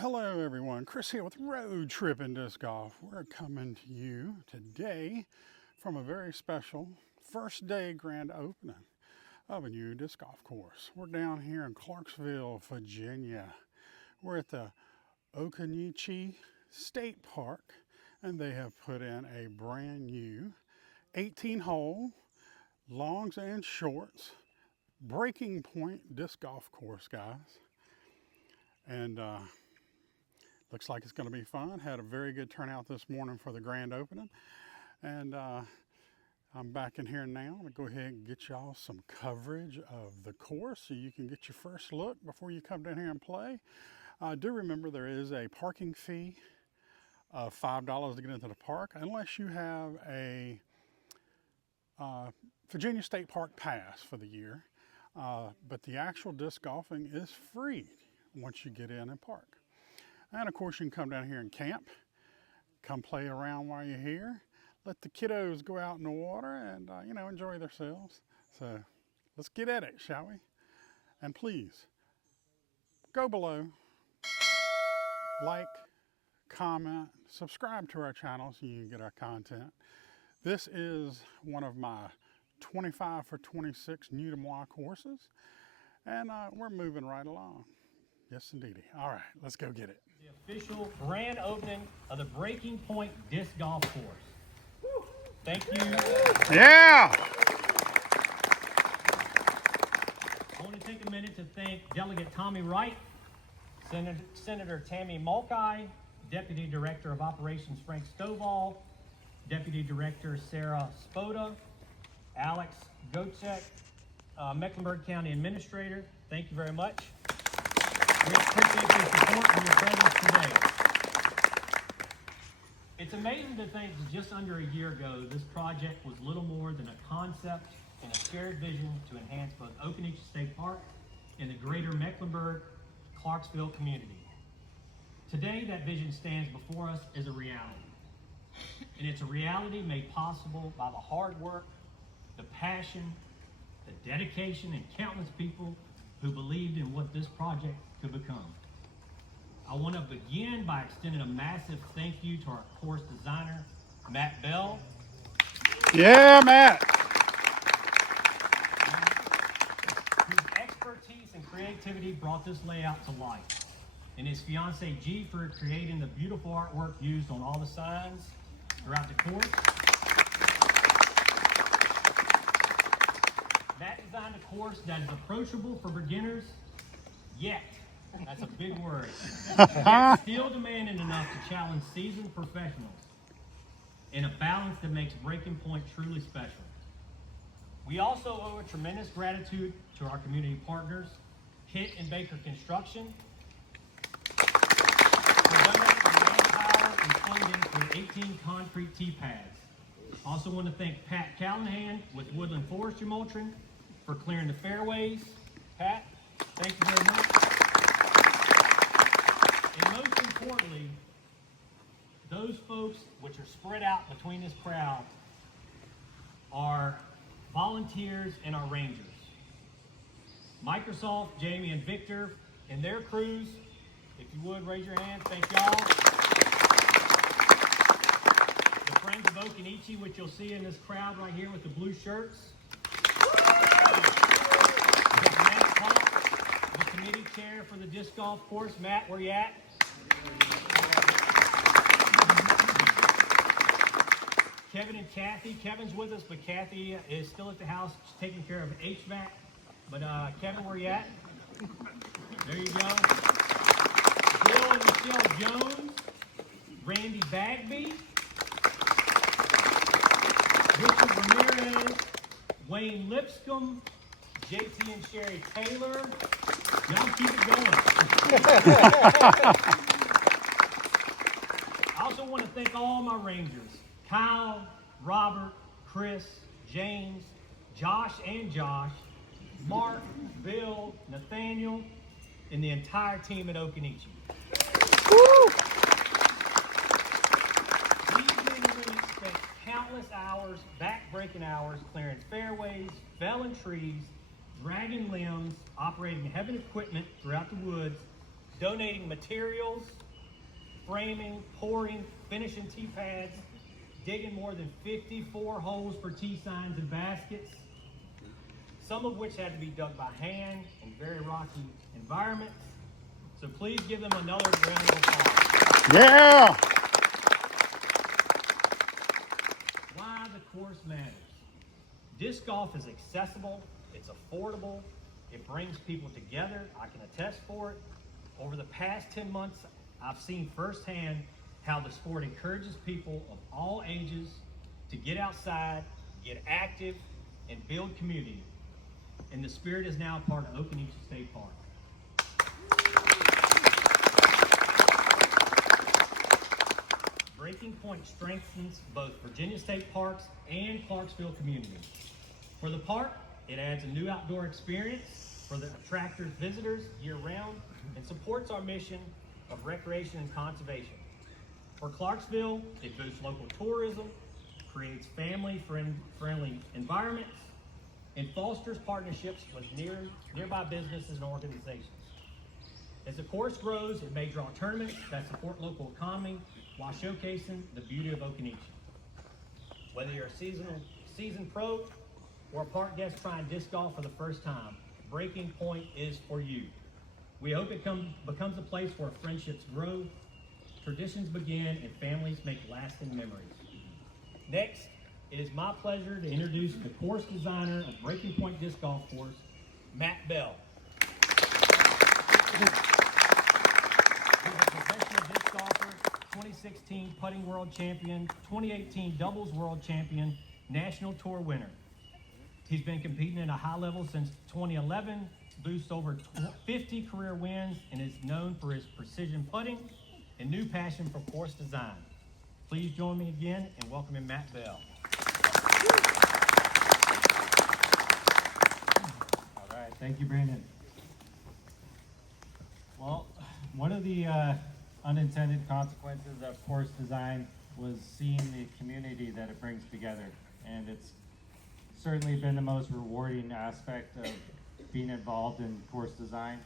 Hello everyone, Chris here with Road Tripping Disc Golf. We're coming to you today from a very special first day grand opening of a new disc golf course. We're down here in Clarksville, Virginia. We're at the Occoneechee State Park, and they have put in a brand new 18-hole longs and shorts breaking point disc golf course, guys. And looks like it's going to be fun. Had a very good turnout this morning for the grand opening. And I'm back in here now. I'm going to go ahead and get y'all some coverage of the course so you can get your first look before you come down here and play. Do remember there is a parking fee of $5 to get into the park unless you have a Virginia State Park pass for the year. But the actual disc golfing is free once you get in and park. And of course you can come down here and camp, come play around while you're here, let the kiddos go out in the water and enjoy themselves. So let's get at it, shall we? And please, go below, like, comment, subscribe to our channel so you can get our content. This is one of my 25 for 26 new to moi courses, and we're moving right along. Yes, indeedy. All right, let's go get it. The official grand opening of the Breaking Point Disc Golf Course. Woo. Thank you. Yeah! I want to take a minute to thank Delegate Tommy Wright, Senator Tammy Mulcahy, Deputy Director of Operations Frank Stovall, Deputy Director Sarah Spoda, Alex Gochek, Mecklenburg County Administrator. Thank you very much. We appreciate your support and your presence today. It's amazing to think that just under a year ago, this project was little more than a concept and a shared vision to enhance both Occoneechee State Park and the greater Mecklenburg-Clarksville community. Today, that vision stands before us as a reality. And it's a reality made possible by the hard work, the passion, the dedication, and countless people who believed in what this project could become. I want to begin by extending a massive thank you to our course designer, Matt Bell. Yeah, Matt. Whose expertise and creativity brought this layout to life. And his fiancee G for creating the beautiful artwork used on all the signs throughout the course. Matt designed a course that is approachable for beginners, yet, that's a big word, yet still demanding enough to challenge seasoned professionals in a balance that makes Breaking Point truly special. We also owe a tremendous gratitude to our community partners, Hitt and Baker Construction, for donating manpower and funding for 18 concrete T-pads. Also want to thank Pat Callahan with Woodland Forestry Mulching for clearing the fairways. Pat, thank you very much. And most importantly, those folks which are spread out between this crowd are volunteers and our rangers. Microsoft, Jamie, and Victor and their crews, if you would raise your hands, thank y'all. The Friends of Occoneechee, which you'll see in this crowd right here with the blue shirts. Matt Pump, the committee chair for the disc golf course. Matt, where you at? Kevin and Kathy. Kevin's with us, but Kathy is still at the house taking care of HVAC. But Kevin, where you at? There you go. Bill and Michelle Jones. Randy Bagby. Richard Ramirez. Wayne Lipscomb. JT and Sherry Taylor. Y'all keep it going. I also want to thank all my rangers. Kyle, Robert, Chris, James, Josh and Josh, Mark, Bill, Nathaniel, and the entire team at Occoneechee. These men and women spent countless hours, back-breaking hours, clearing fairways, felling trees, dragging limbs, operating heavy equipment throughout the woods, donating materials, framing, pouring, finishing tee pads, digging more than 54 holes for tee signs and baskets, some of which had to be dug by hand in very rocky environments. So please give them another round of applause. Yeah! Why the course matters. Disc golf is accessible, it's affordable, it brings people together. I can attest for it. Over the past 10 months, I've seen firsthand how the sport encourages people of all ages to get outside, get active, and build community. And the spirit is now part of Occoneechee State Park. Breaking Point strengthens both Virginia State Parks and Clarksville community. For the park, it adds a new outdoor experience for the attractors visitors year-round and supports our mission of recreation and conservation. For Clarksville, it boosts local tourism, creates family-friendly environments, and fosters partnerships with nearby businesses and organizations. As the course grows, it may draw tournaments that support local economy while showcasing the beauty of Occoneechee. Whether you're a seasoned pro or a park guest trying disc golf for the first time, Breaking Point is for you. We hope it becomes a place where friendships grow, traditions begin, and families make lasting memories. Next, it is my pleasure to introduce the course designer of Breaking Point Disc Golf Course, Matt Bell. He's a professional disc golfer, 2016 putting world champion, 2018 doubles world champion, national tour winner. He's been competing at a high level since 2011, boasts over 50 career wins, and is known for his precision putting and new passion for course design. Please join me again in welcoming Matt Bell. All right, thank you, Brandon. Well, one of the unintended consequences of course design was seeing the community that it brings together, and it's certainly been the most rewarding aspect of being involved in course design.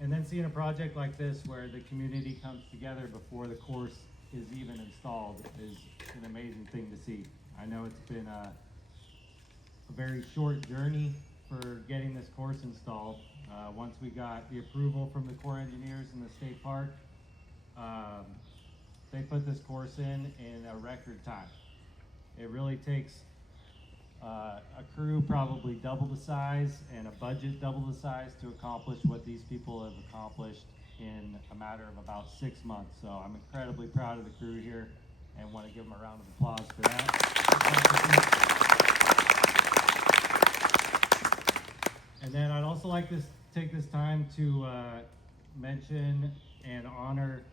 And then seeing a project like this where the community comes together before the course is even installed is an amazing thing to see. I know it's been a very short journey for getting this course installed. Once we got the approval from the Corps engineers in the state park, they put this course in a record time. It really takes a crew probably double the size and a budget double the size to accomplish what these people have accomplished in a matter of about 6 months. So I'm incredibly proud of the crew here and want to give them a round of applause for that. And then I'd also like to take this time to mention and honor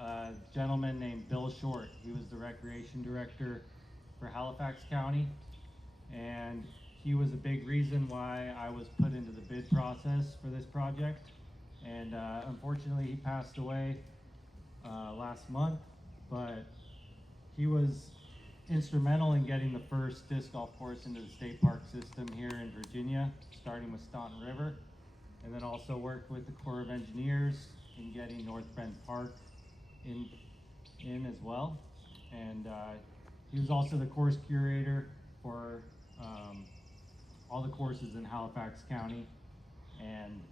a gentleman named Bill Short. He was the recreation director for Halifax County, and he was a big reason why I was put into the bid process for this project. And unfortunately he passed away last month, but he was instrumental in getting the first disc golf course into the state park system here in Virginia, starting with Staunton River, and then also worked with the Corps of Engineers in getting North Bend Park in as well. And he was also the course curator for all the courses in Halifax County. And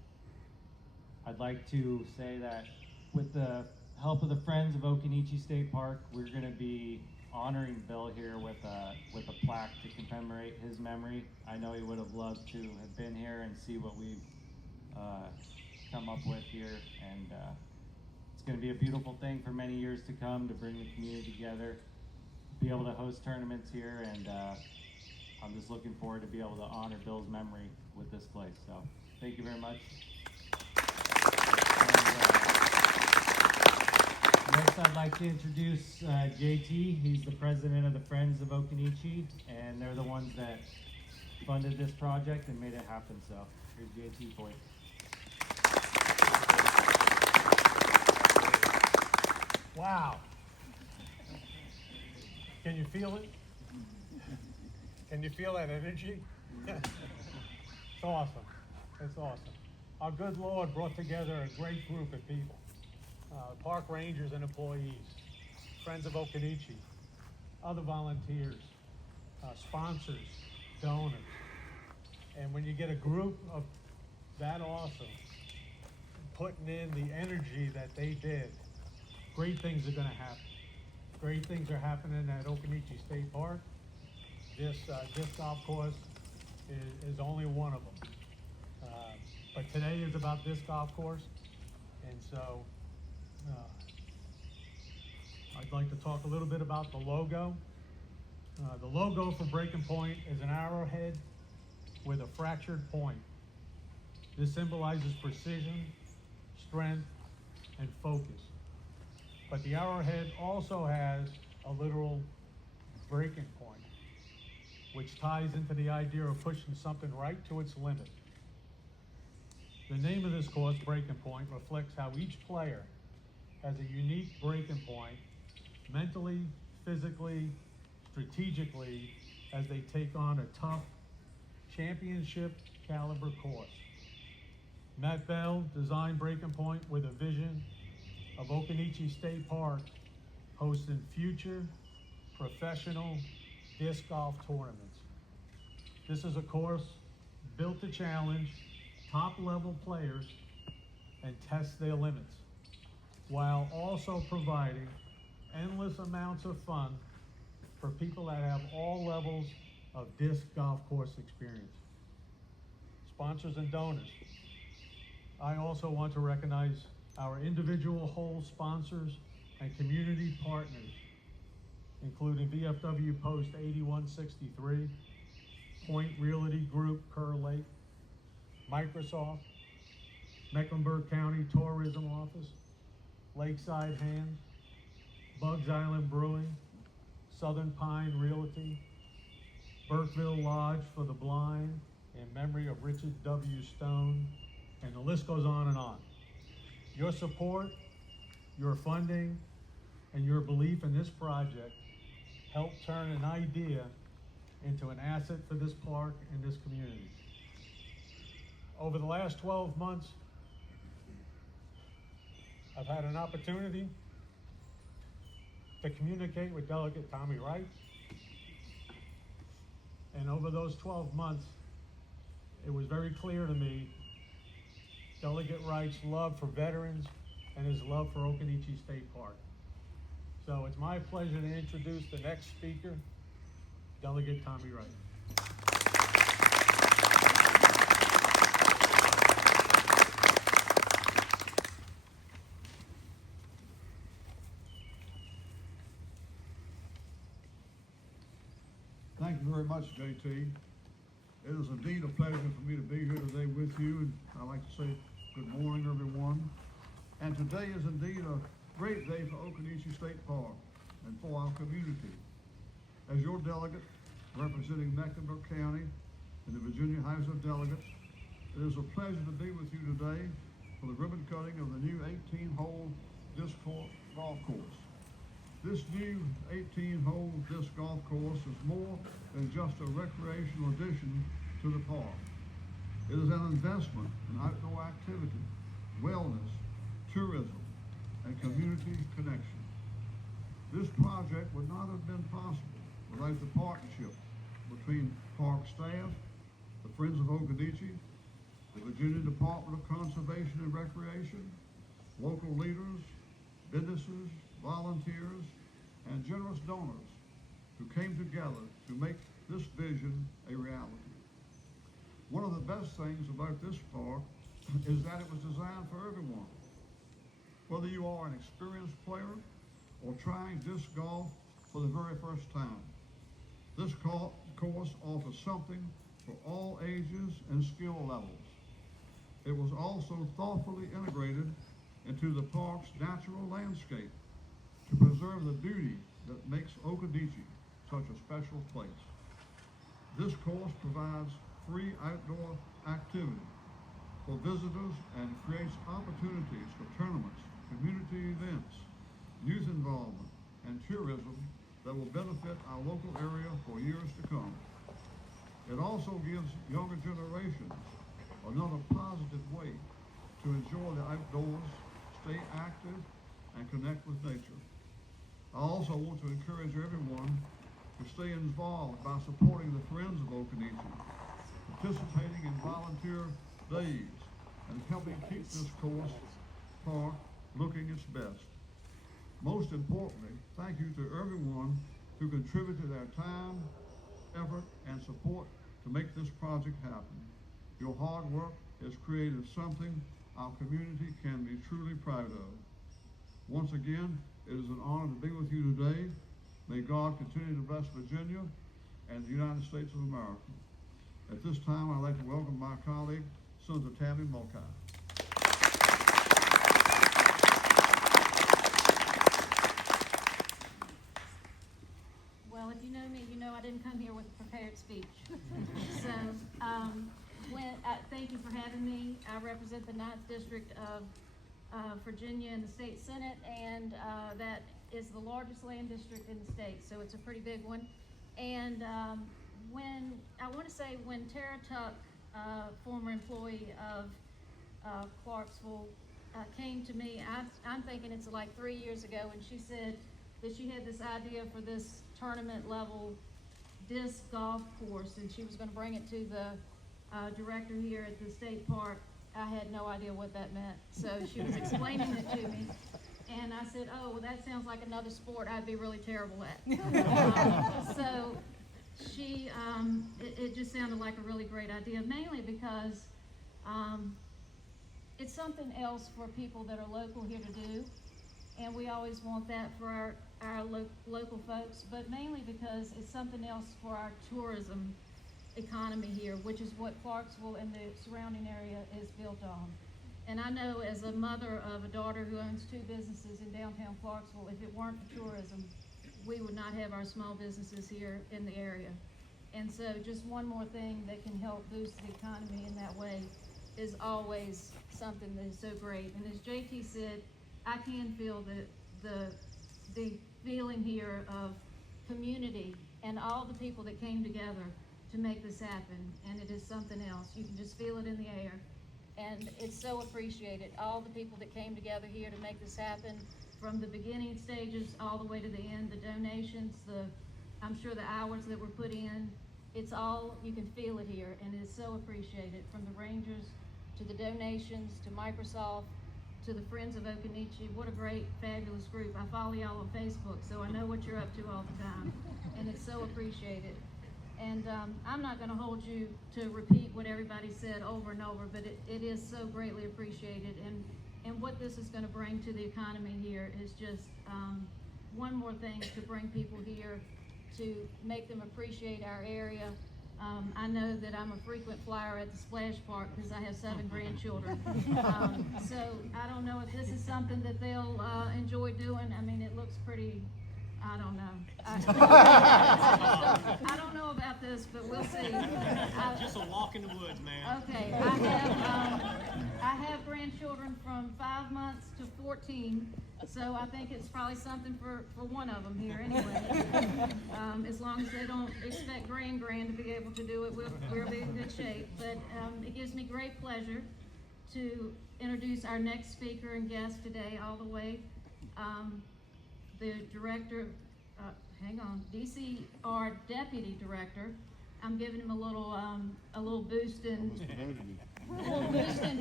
I'd like to say that with the help of the Friends of Occoneechee State Park, we're going to be honoring Bill here with a plaque to commemorate his memory. I know he would have loved to have been here and see what we've come up with here, and it's going to be a beautiful thing for many years to come to bring the community together, be able to host tournaments here, and I'm just looking forward to be able to honor Bill's memory with this place. So thank you very much. Next, I'd like to introduce JT. He's the president of the Friends of Occoneechee, and they're the ones that funded this project and made it happen. So here's JT for you. Wow. Can you feel it? Can you feel that energy? It's awesome. It's awesome. our good Lord brought together a great group of people. Park rangers and employees, Friends of Okanichi, other volunteers, sponsors, donors. And when you get a group of that awesome, putting in the energy that they did, great things are gonna happen. Great things are happening at Okanichi State Park. This golf course is only one of them. But today is about this golf course. And so I'd like to talk a little bit about the logo. The logo for Breaking Point is an arrowhead with a fractured point. This symbolizes precision, strength, and focus. But the arrowhead also has a literal breaking point, which ties into the idea of pushing something right to its limit. The name of this course, Breaking Point, reflects how each player has a unique breaking point mentally, physically, strategically, as they take on a tough championship caliber course. Matt Bell designed Breaking Point with a vision of Okanichi State Park hosting future professional disc golf tournaments. This is a course built to challenge top-level players and test their limits, while also providing endless amounts of fun for people that have all levels of disc golf course experience. Sponsors and donors. I also want to recognize our individual hole sponsors and community partners, including VFW Post 8163, Point Realty Group, Kerr Lake, Microsoft, Mecklenburg County Tourism Office, Lakeside Hands, Bugs Island Brewing, Southern Pine Realty, Burkeville Lodge for the Blind, in memory of Richard W. Stone, and the list goes on and on. Your support, your funding, and your belief in this project helped turn an idea into an asset for this park and this community. Over the last 12 months, I've had an opportunity to communicate with Delegate Tommy Wright. And over those 12 months, it was very clear to me Delegate Wright's love for veterans and his love for Okanichi State Park. So it's my pleasure to introduce the next speaker, Delegate Tommy Wright. Thank you very much, JT. It is indeed a pleasure for me to be here today with you, and I'd like to say good morning, everyone. And today is indeed a great day for Okanichi State Park and for our community. As your delegate representing Mecklenburg County and the Virginia House of Delegates, it is a pleasure to be with you today for the ribbon cutting of the new 18-hole disc golf course. This new 18-hole disc golf course is more than just a recreational addition to the park. It is an investment in outdoor activity, wellness, tourism, and community connection. This project would not have been possible without the partnership between park staff, the Friends of Okanichi, the Virginia Department of Conservation and Recreation, local leaders, businesses, volunteers, and generous donors who came together to make this vision a reality. One of the best things about this park is that it was designed for everyone. Whether you are an experienced player or trying disc golf for the very first time, this course offers something for all ages and skill levels. It was also thoughtfully integrated into the park's natural landscape to preserve the beauty that makes Okanichi such a special place. This course provides free outdoor activity for visitors and creates opportunities for tournaments, community events, youth involvement, and tourism that will benefit our local area for years to come. It also gives younger generations a another positive way to enjoy the outdoors, stay active, and connect with nature. I also want to encourage everyone to stay involved by supporting the Friends of Occoneechee, participating in volunteer days, and helping keep this course park looking its best. Most importantly, thank you to everyone who contributed their time, effort, and support to make this project happen. Your hard work has created something our community can be truly proud of. Once again, it is an honor to be with you today. May God continue to bless Virginia and the United States of America. At this time, I'd like to welcome my colleague, Senator Tammy Mulcahy. Well, if you know me, you know I didn't come here with a prepared speech. So, thank you for having me. I represent the 9th District of Virginia in the State Senate, and that is the largest land district in the state, so it's a pretty big one. And when Tara Tuck, former employee of Clarksville, came to me, I'm thinking it's like 3 years ago, and she said that she had this idea for this tournament level disc golf course, and she was going to bring it to the director here at the state park. I had no idea what that meant, so she was explaining it to me, and I said, oh, well, that sounds like another sport I'd be really terrible at. So she, it just sounded like a really great idea, mainly because it's something else for people that are local here to do, and we always want that for our local folks, but mainly because it's something else for our tourism economy here, which is what Clarksville and the surrounding area is built on. And I know as a mother of a daughter who owns 2 businesses in downtown Clarksville, if it weren't for tourism, we would not have our small businesses here in the area. And so just one more thing that can help boost the economy in that way is always something that is so great. And as JT said, I can feel the feeling here of community and all the people that came together to make this happen, and it is something else. You can just feel it in the air, and it's so appreciated. All the people that came together here to make this happen, from the beginning stages all the way to the end, the donations, I'm sure the hours that were put in, it's all, you can feel it here, and it is so appreciated, from the Rangers to the donations to Microsoft to the Friends of Occoneechee. What a great, fabulous group. I follow y'all on Facebook, so I know what you're up to all the time, and it's so appreciated. And I'm not going to hold you to repeat what everybody said over and over, but it is so greatly appreciated. And what this is going to bring to the economy here is just one more thing to bring people here, to make them appreciate our area. I know that I'm a frequent flyer at the splash park because I have 7 grandchildren. So I don't know if this is something that they'll enjoy doing. I mean, it looks pretty, I don't know. I don't know about this, but we'll see. Just a walk in the woods, man. Okay, I have grandchildren from 5 months to 14, so I think it's probably something for one of them here anyway. As long as they don't expect grand to be able to do it, we'll be in good shape. But it gives me great pleasure to introduce our next speaker and guest today, all the way. The director, DCR Deputy Director. I'm giving him a little boost in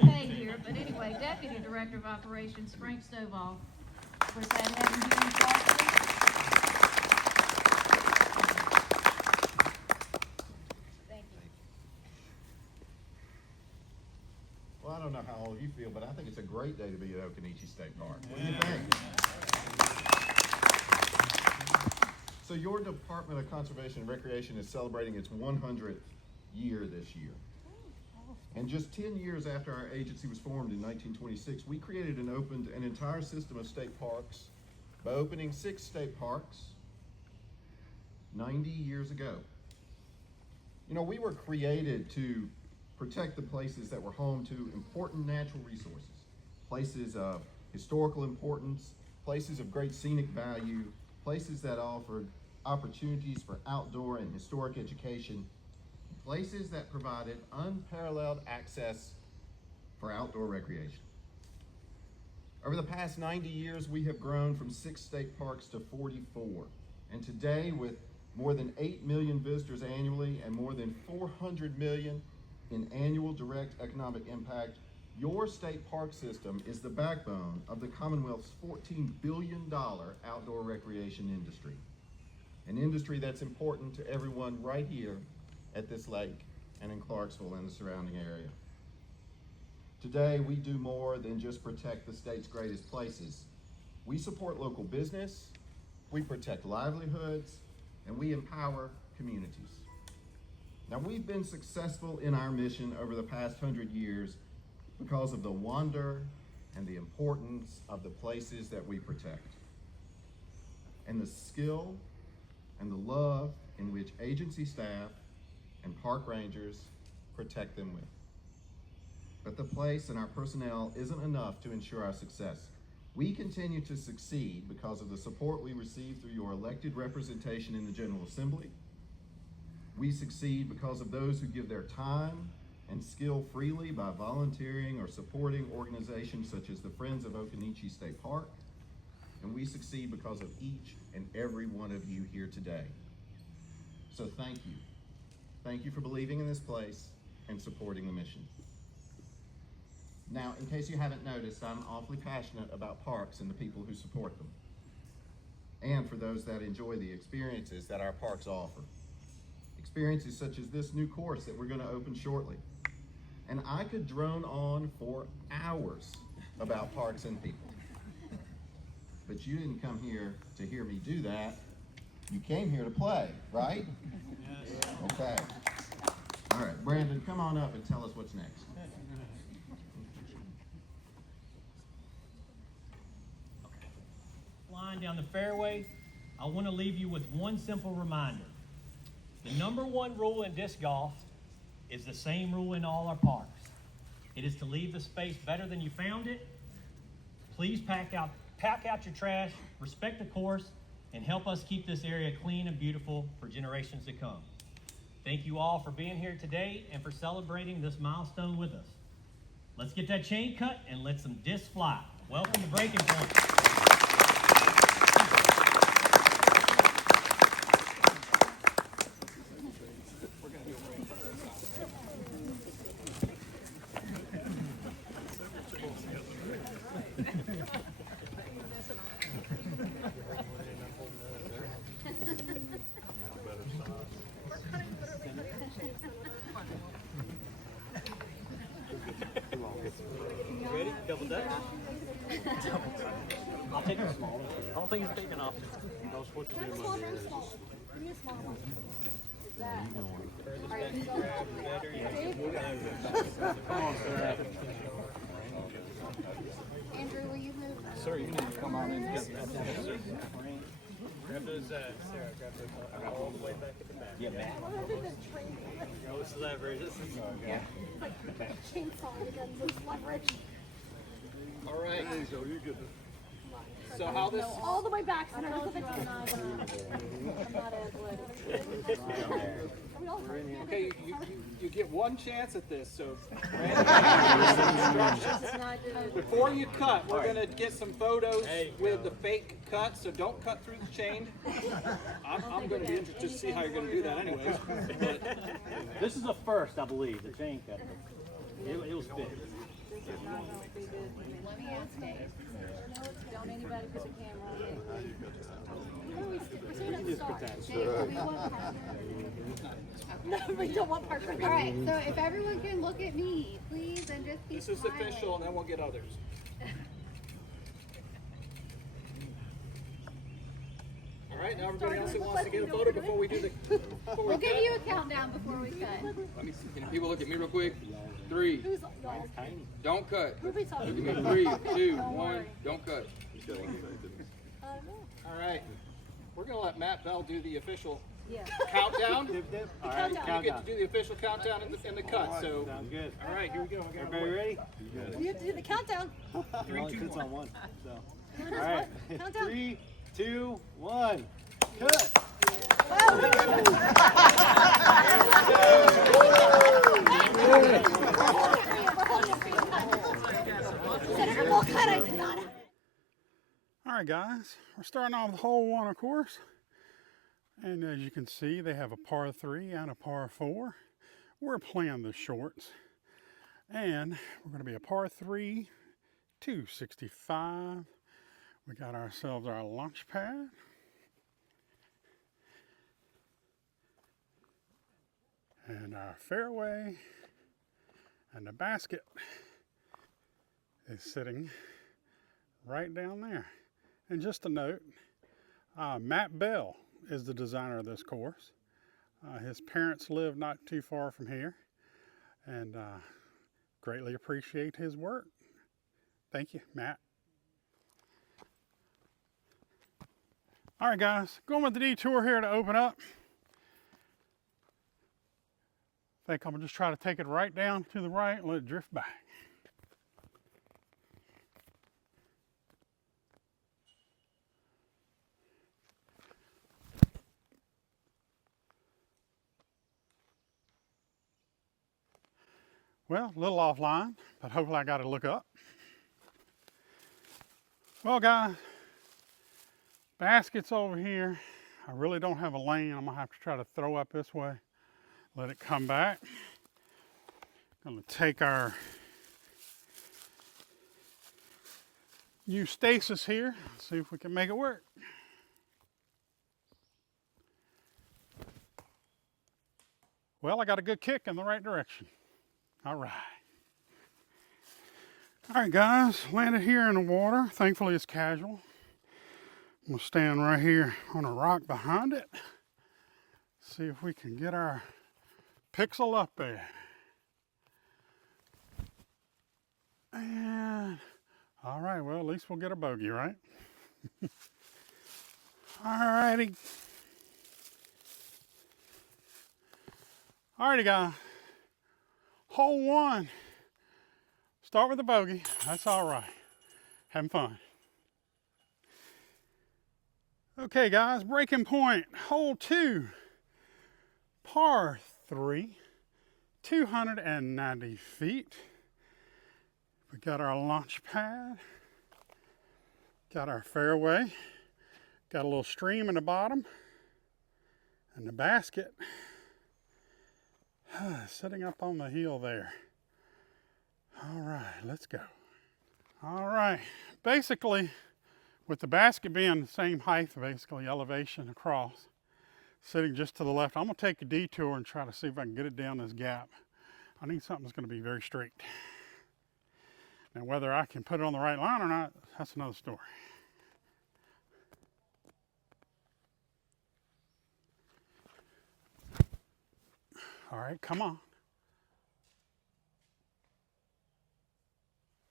pay here, but anyway, Deputy Director of Operations, Frank Stovall. We're glad to have him here in Clarksville. Thank you. Well, I don't know how all of you feel, but I think it's a great day to be at Occoneechee State Park. What do you think? So your Department of Conservation and Recreation is celebrating its 100th year this year. And just 10 years after our agency was formed in 1926, we created and opened an entire system of state parks by opening 6 state parks 90 years ago. You know, we were created to protect the places that were home to important natural resources, places of historical importance, places of great scenic value, places that offered opportunities for outdoor and historic education, places that provided unparalleled access for outdoor recreation. Over the past 90 years, we have grown from 6 state parks to 44. And today, with more than 8 million visitors annually and more than 400 million in annual direct economic impact, your state park system is the backbone of the Commonwealth's $14 billion outdoor recreation industry. An industry that's important to everyone right here at this lake and in Clarksville and the surrounding area. Today, we do more than just protect the state's greatest places. We support local business, we protect livelihoods, and we empower communities. Now, we've been successful in our mission over the past 100 years because of the wonder and the importance of the places that we protect, and the skill and the love in which agency staff and park rangers protect them with. But the place and our personnel isn't enough to ensure our success. We continue to succeed because of the support we receive through your elected representation in the General Assembly. We succeed because of those who give their time and skill freely by volunteering or supporting organizations such as the Friends of Occoneechee State Park. And we succeed because of each and every one of you here today. So thank you. Thank you for believing in this place and supporting the mission. Now, in case you haven't noticed, I'm awfully passionate about parks and the people who support them, and for those that enjoy the experiences that our parks offer. Experiences such as this new course that we're going to open shortly. And I could drone on for hours about parks and people. But you didn't come here to hear me do that. You came here to play, right? Yes. Okay. All right, Brandon, come on up and tell us what's next. Line down the fairway, I want to leave you with one simple reminder. The #1 rule in disc golf is the same rule in all our parks. It is to leave the space better than you found it. Please pack out your trash, respect the course, and help us keep this area clean and beautiful for generations to come. Thank you all for being here today and for celebrating this milestone with us. Let's get that chain cut and let some discs fly. Welcome to Breaking Point. Ready? Double dutch? I'll take a small one. I don't think it's big enough. That's what to do in my ears. Give me a small one. That. Andrew, will you move? Sir, you need to come on in and get that. Grab those, Sarah, grab those all the way back at the back. Yeah, man. Oh, this is leverage. This is, Yeah. Chainsaw again, this leverage. All right. There you go, you get it. So how this? No, all the way back. So I told you I'm not athletic. Are we all Okay, you get one chance at this. So It's not good. before you cut, we're gonna get some photos with the fake cut. So don't cut through the chain. I'm gonna be interested to see how you're gonna do that, anyways. But this is a first, I believe, the chain cut. It was big. This is not going to be good. Let me ask Dave. Don't anybody put a camera on me. No, we don't want Parker. All right, so if everyone can look at me, please, and just keep this is smiling. official, and then we'll get others. All right, now everybody else who wants to get a photo before we do the. We'll give you a countdown before we cut. Let me see. Can people look at me real quick? 3. Who's y'all? Don't cut. Who are we talking Look at about? me. 3, 2, Don't 1. worry. Don't cut. All right, we're gonna let Matt Bell do the official Yeah. countdown. All right, You get to do the official countdown in the cut. So, Sounds good. all right, here we go. Everybody ready? We have to do the countdown. 3, 2, 1. on one. So. All All right. Countdown. 3, 2, 1. Cut. All right, guys, we're starting off with hole 1, of course. And as you can see, they have a par 3 and a par 4. We're playing the shorts. And we're going to be a par 3, 265. We got ourselves our launch pad. And our fairway. And the basket is sitting right down there. And just a note, Matt Bell is the designer of this course. His parents live not too far from here, and greatly appreciate his work. Thank you, Matt. All right, guys, going with the detour here to open up. I think I'm gonna just try to take it right down to the right and let it drift back. Well, a little offline, but hopefully I got to look up. Well, guys, basket's over here. I really don't have a lane. I'm gonna have to try to throw up this way, let it come back. Gonna take our new stasis here, see if we can make it work. Well, I got a good kick in the right direction. All right. All right, guys, landed here in the water. Thankfully, it's casual. I'm gonna stand right here on a rock behind it. See if we can get our pixel up there. And, all right, well, at least we'll get a bogey, right? All righty. All righty, guys. Hole 1. Start with a bogey. That's all right. Having fun. Okay, guys, breaking point. Hole 2. Par 3. 290 feet. We got our launch pad. Got our fairway. Got a little stream in the bottom. And the basket. Sitting up on the hill there. All right, let's go. All right, basically, with the basket being the same height, basically elevation across, sitting just to the left, I'm gonna take a detour and try to see if I can get it down this gap. I need something that's gonna be very straight. Now, whether I can put it on the right line or not, that's another story. All right, come on.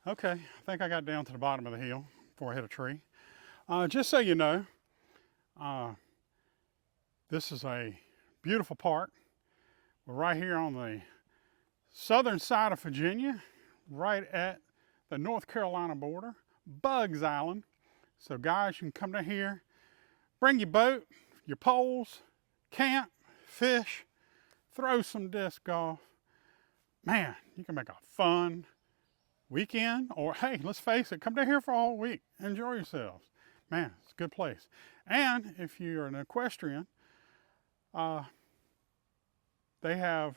Okay, I think I got down to the bottom of the hill before I hit a tree. Just so you know, this is a beautiful park. We're right here on the southern side of Virginia, right at the North Carolina border, Bugs Island. So guys, you can come down here, bring your boat, your poles, camp, fish, throw some disc golf. Man, you can make a fun weekend, or hey, let's face it, come down here for a whole week. Enjoy yourselves. Man, it's a good place. And if you're an equestrian, they have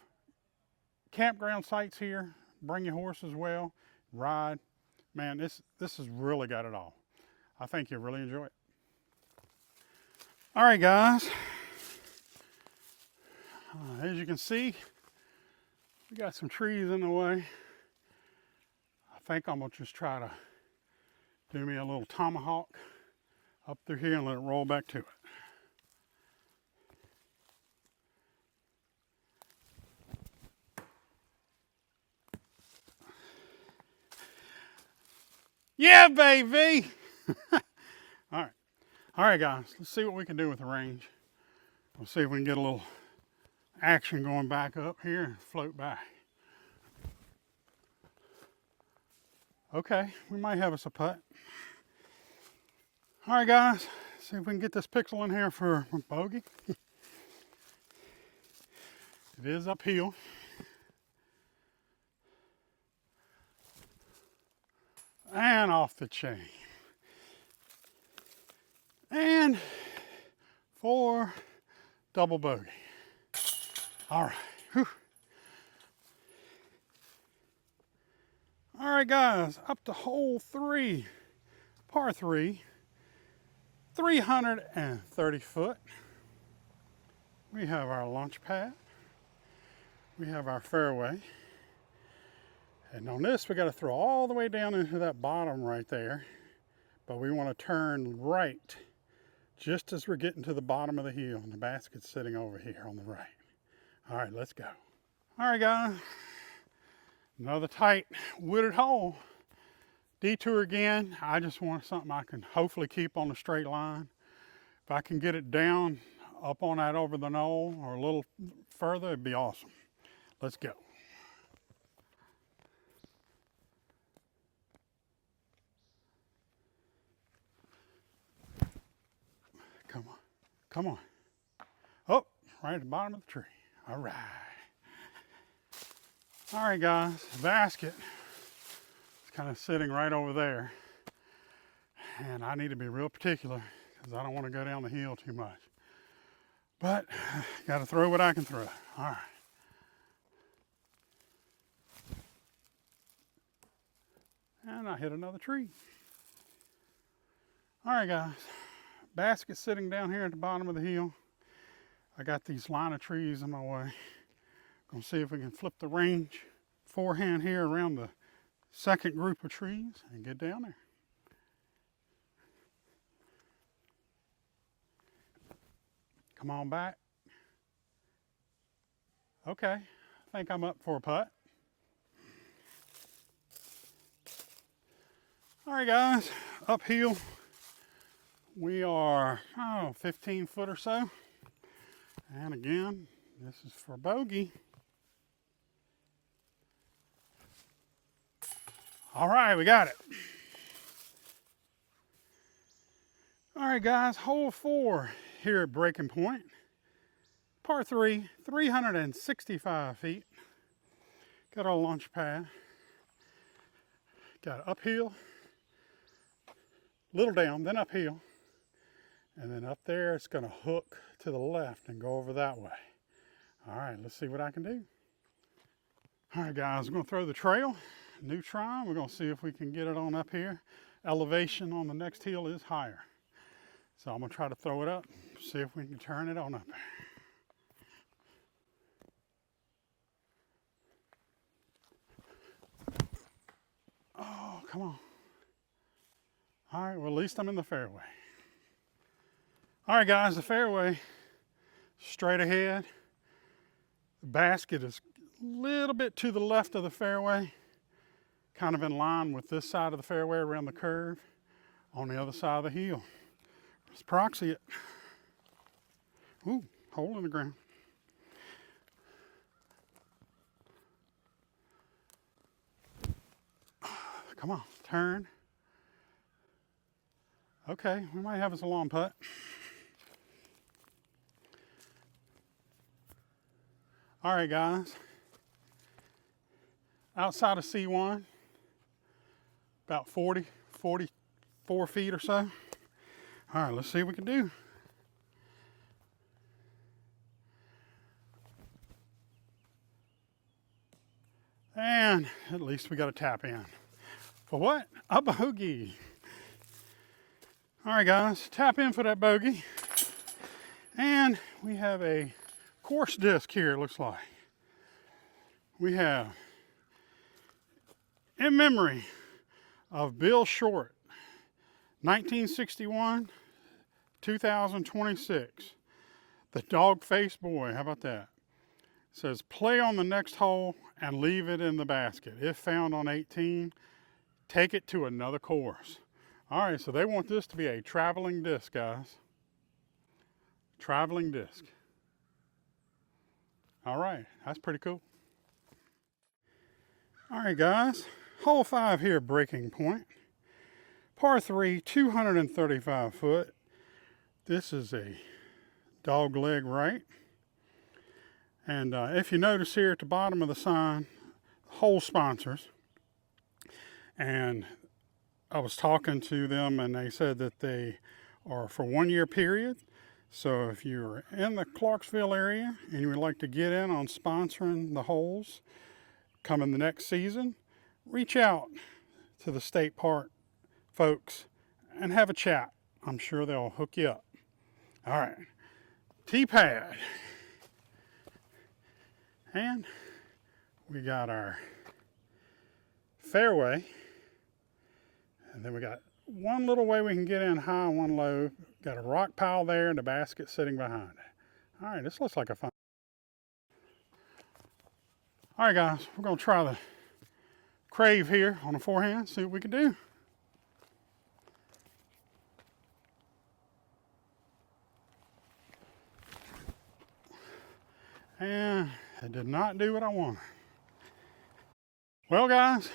campground sites here. Bring your horse as well, ride. Man, this has really got it all. I think you'll really enjoy it. All right, guys. As you can see, we got some trees in the way. I think I'm gonna just try to do me a little tomahawk up through here and let it roll back to it. Yeah, baby! All right, guys, let's see what we can do with the range. We'll see if we can get a little action going back up here and float back. Okay, we might have us a putt. All right, guys, see if we can get this pixel in here for bogey. It is uphill. And off the chain. And 4 double bogey. All right. Whew. All right, guys, up to hole 3, par 3, 330 foot. We have our launch pad. We have our fairway. And on this, we got to throw all the way down into that bottom right there. But we want to turn right just as we're getting to the bottom of the hill, and the basket's sitting over here on the right. All right, let's go. All right, guys. Another tight wooded hole. Detour again. I just want something I can hopefully keep on the straight line. If I can get it down up on that over the knoll or a little further, it'd be awesome. Let's go. Come on. Come on. Oh, right at the bottom of the tree. All right. All right, guys, the basket is kind of sitting right over there. And I need to be real particular because I don't want to go down the hill too much. But got to throw what I can throw. All right. And I hit another tree. All right, guys. Basket sitting down here at the bottom of the hill. I got these line of trees in my way. Gonna see if we can flip the range forehand here around the second group of trees and get down there. Come on back. Okay, I think I'm up for a putt. All right, guys, uphill. We are, 15 foot or so. And again, this is for bogey. All right, we got it. All right, guys, hole 4 here at Breaking Point. Par 3, 365 feet. Got our launch pad. Got uphill, little down, then uphill. And then up there, it's gonna hook to the left and go over that way. All right, let's see what I can do. All right, guys, we're gonna throw the trail, neutron. We're gonna see if we can get it on up here. Elevation on the next hill is higher. So I'm gonna try to throw it up, see if we can turn it on up there. Oh, come on. All right, well, at least I'm in the fairway. All right, guys, the fairway, straight ahead. The basket is a little bit to the left of the fairway, kind of in line with this side of the fairway around the curve on the other side of the hill. Let's proxy it. Ooh, hole in the ground. Come on, turn. Okay, we might have us a long putt. All right, guys. Outside of C1, about 44 feet or so. All right, let's see what we can do. And at least we got a tap in. For what? A bogey. All right, guys, tap in for that bogey. And we have a course disc here, it looks like. We have, in memory of Bill Short, 1961, 2026. The dog-faced boy, how about that? It says, play on the next hole and leave it in the basket. If found on 18, take it to another course. All right, so they want this to be a traveling disc, guys. Traveling disc. All right, that's pretty cool. All right, guys, hole 5 here, Breaking Point. Par 3, 235 foot. This is a dog leg right. And if you notice here at the bottom of the sign, hole sponsors. And I was talking to them and they said that they are for 1 year period. So if you're in the Clarksville area and you would like to get in on sponsoring the holes coming the next season, reach out to the state park folks and have a chat. I'm sure they'll hook you up. All right, tee pad. And we got our fairway. And then we got one little way we can get in high and one low. Got a rock pile there and a basket sitting behind it. All right, this looks like a fun. All right, guys, we're gonna try the crave here on the forehand, see what we can do. And it did not do what I wanted. Well, guys,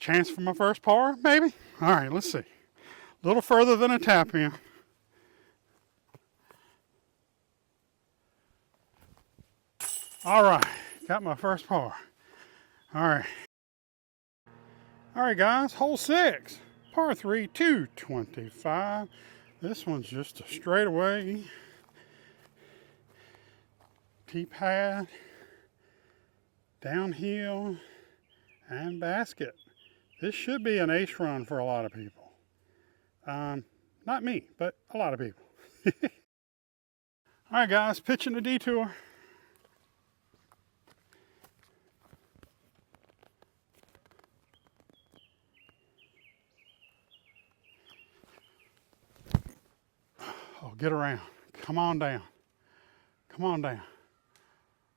chance for my first par, maybe? All right, let's see. A little further than a tap in. All right, got my first par. All right. All right, guys, hole 6, par 3, 225. This one's just a straightaway tee pad, downhill, and basket. This should be an ace run for a lot of people. Not me, but a lot of people. All right, guys, pitching the detour. Oh, get around. Come on down. Come on down.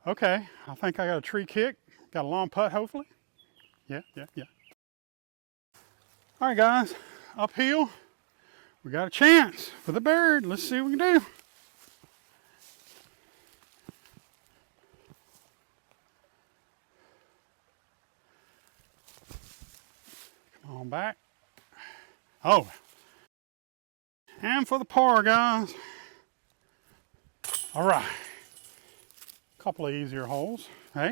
Okay, I think I got a tree kick. Got a long putt, hopefully. Yeah. All right, guys, uphill. We got a chance for the bird. Let's see what we can do. Come on back. Oh. And for the par, guys. All right. Couple of easier holes, hey?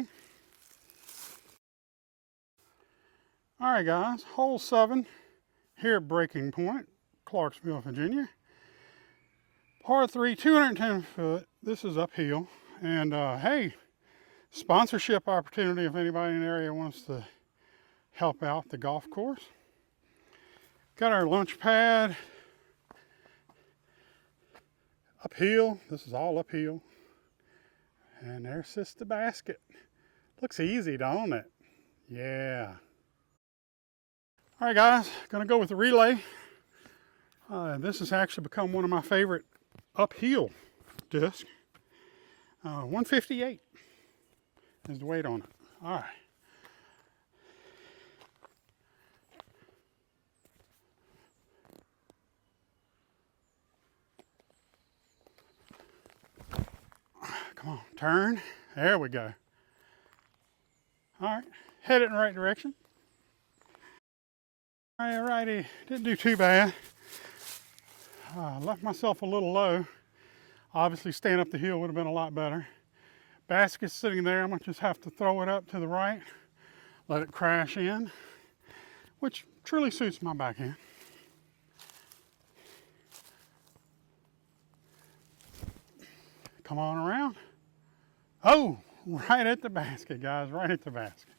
All right, guys, hole 7 here at Breaking Point, Clarksville, Virginia. Par 3, 210 foot. This is uphill. And hey, sponsorship opportunity if anybody in the area wants to help out the golf course. Got our lunch pad. Uphill. This is all uphill. And there sits the basket. Looks easy, don't it? Yeah. All right, guys, gonna go with the relay. This has actually become one of my favorite uphill discs. 158 is the weight on it. All right. Come on, turn. There we go. All right, head it in the right direction. All righty, didn't do too bad. Left myself a little low. Obviously, staying up the hill would have been a lot better. Basket's sitting there. I'm gonna just have to throw it up to the right, let it crash in, which truly suits my backhand. Come on around. Oh, right at the basket, guys, right at the basket.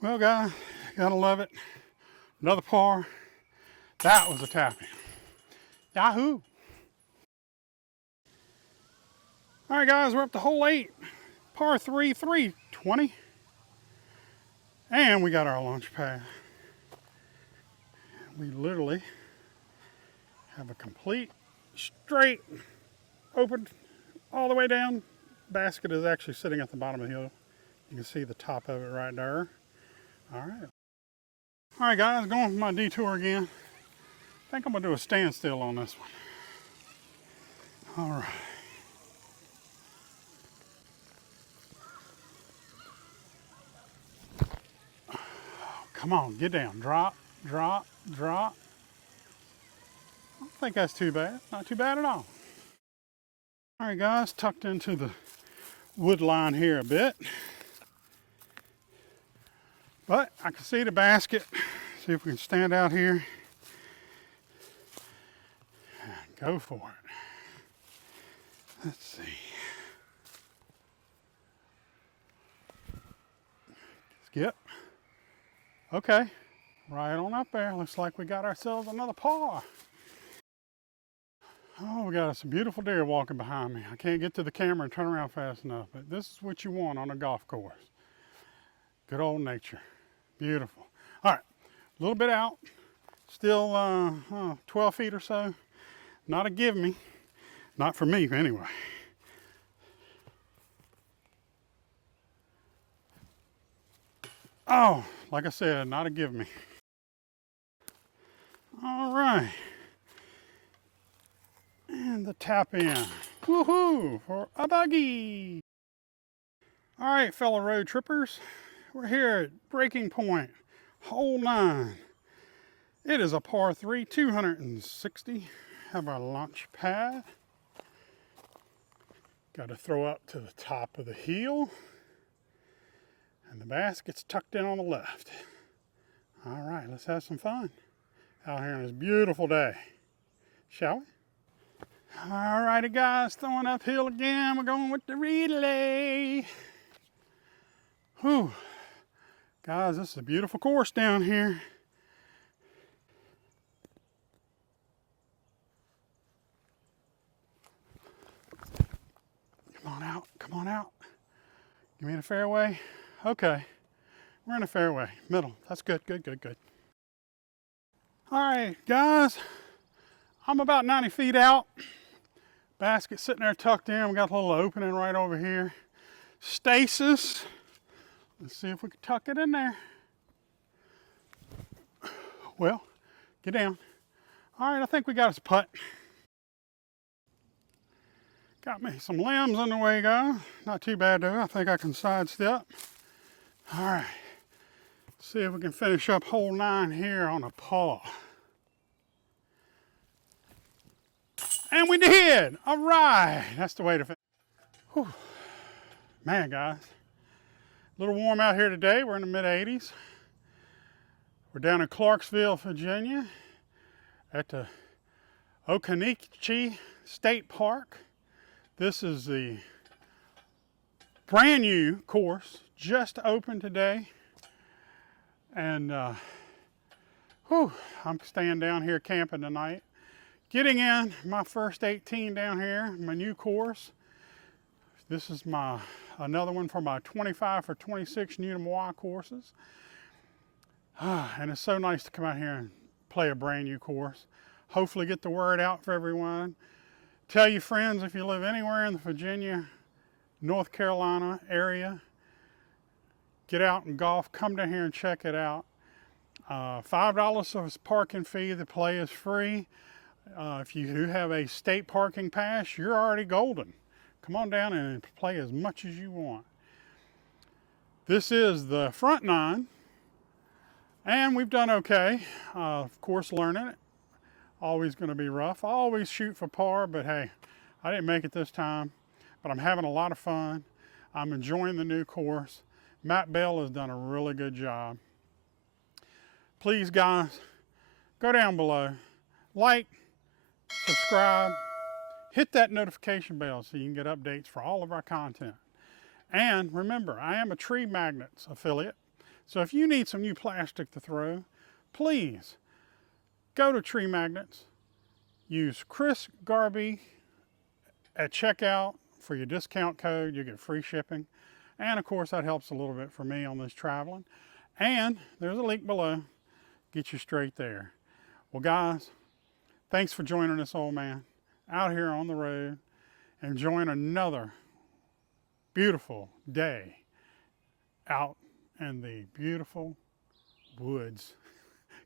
Well, guys, gotta love it. Another par. That was a tap-in. Yahoo! All right, guys, we're up to hole 8. Par 3, 320. And we got our launch pad. We literally have a complete, straight, open, all the way down. Basket is actually sitting at the bottom of the hill. You can see the top of it right there. All right. All right, guys, going for my detour again. I think I'm gonna do a standstill on this one. All right. Come on, get down. Drop, drop, drop. I don't think that's too bad. Not too bad at all. All right, guys, tucked into the wood line here a bit. But I can see the basket. See if we can stand out here. Go for it. Let's see. Skip. Okay, right on up there. Looks like we got ourselves another par. Oh, we got some beautiful deer walking behind me. I can't get to the camera and turn around fast enough, but this is what you want on a golf course. Good old nature. Beautiful. All right, a little bit out. Still 12 feet or so. Not a give me. Not for me, anyway. Oh, like I said, not a give me. All right. And the tap in. Woohoo! For a buggy. All right, fellow road trippers. We're here at breaking point, hole 9. It is a par 3, 260. Have our launch pad. Got to throw up to the top of the heel. And the basket's tucked in on the left. All right, let's have some fun out here on this beautiful day. Shall we? All righty, guys, throwing uphill again. We're going with the relay. Whew. Guys, this is a beautiful course down here. Come on out, come on out. Give me the fairway. Okay, we're in the fairway, middle. That's good, good, good, good. All right, guys, I'm about 90 feet out. Basket sitting there tucked in. We got a little opening right over here. Stasis. Let's see if we can tuck it in there. Well, get down. All right, I think we got us a putt. Got me some limbs in the way, guys. Not too bad though. I think I can sidestep. All right, see if we can finish up hole 9 here on a par. And we did! All right, that's the way to finish. Man, guys, a little warm out here today. We're in the mid-80s. We're down in Clarksville, Virginia at the Occoneechee State Park. This is the brand new course, just opened today. And I'm staying down here camping tonight. Getting in my first 18 down here, my new course. This is another one for my 25 for 26 Unimoi courses. And it's so nice to come out here and play a brand new course. Hopefully get the word out for everyone. Tell your friends if you live anywhere in the Virginia, North Carolina area, get out and golf, come down here and check it out. $5 is parking fee, the play is free. If you do have a state parking pass, you're already golden. Come on down and play as much as you want. This is the front 9, and we've done okay. Of course, learning it. Always going to be rough. I always shoot for par, but hey, I didn't make it this time. But I'm having a lot of fun. I'm enjoying the new course. Matt Bell has done a really good job. Please, guys, go down below, like, subscribe, hit that notification bell so you can get updates for all of our content. And remember, I am a Tree Magnets affiliate, so if you need some new plastic to throw, please go to Tree Magnets, use Chris Garbee at checkout for your discount code. You get free shipping, and of course that helps a little bit for me on this traveling. And there's a link below, get you straight there. Well, guys, thanks for joining us, old man, out here on the road, enjoying another beautiful day out in the beautiful woods,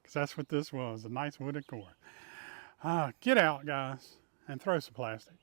because that's what this was, a nice wooded course. Get out, guys, and throw some plastic.